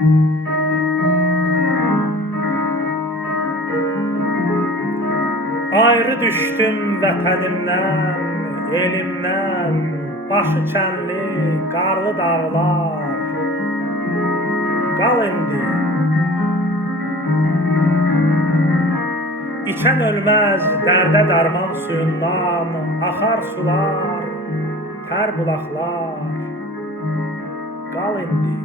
Ayrı düştüm vətənimdən, elimdən, başı çənli, qarlı dağlar. Qal indi. İçən ölməz dərdə dərman suyundan, axar sular, tər bulaqlar. Qal indi.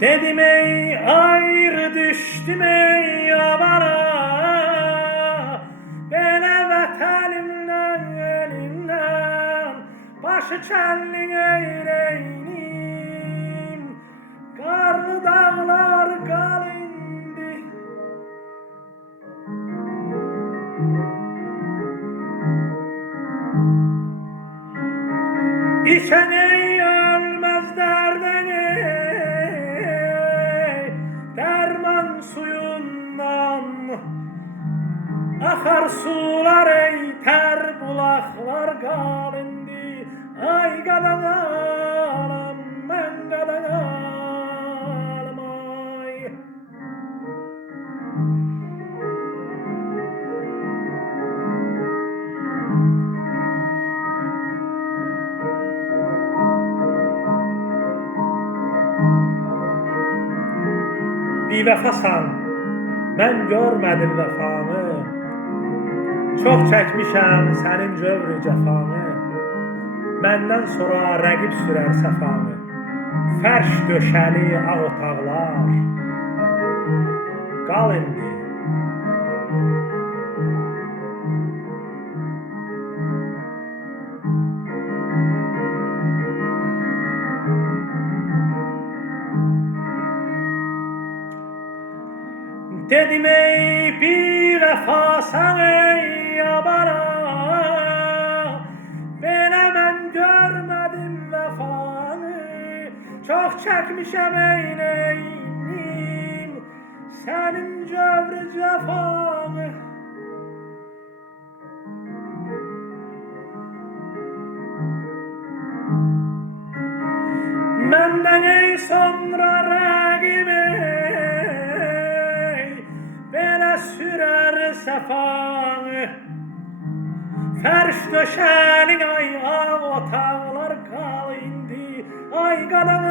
Dedim ey ayrı düşdüm ey yabana, belə vətənimdən, elimdən, başı çənli eyleynim, qarlı dağlar qal indi. İçən ey ölməz dərdən dərman suyundan, axar sular ey tər bulaqlar qal indi. Ay qadan alam, mən qadan alam ay. Bir vəfasan, mən görmədim vəfanı, çox çəkmişəm sənin cövrü cəfanı. Məndən sonra rəqib sürər səfanı, fərş döşəli ağ otaqlar. Qal indi. Dedim ey bir vəfasan ey yabana, belə mən görmədim vəfanı, çox çəkmişəm eyleynim sənin cövrü cəfanı. Məndən ey sonra rəqib belə sürər səfanı, fərş döşəli ay ağ otaqlar qal indi. Ay qadan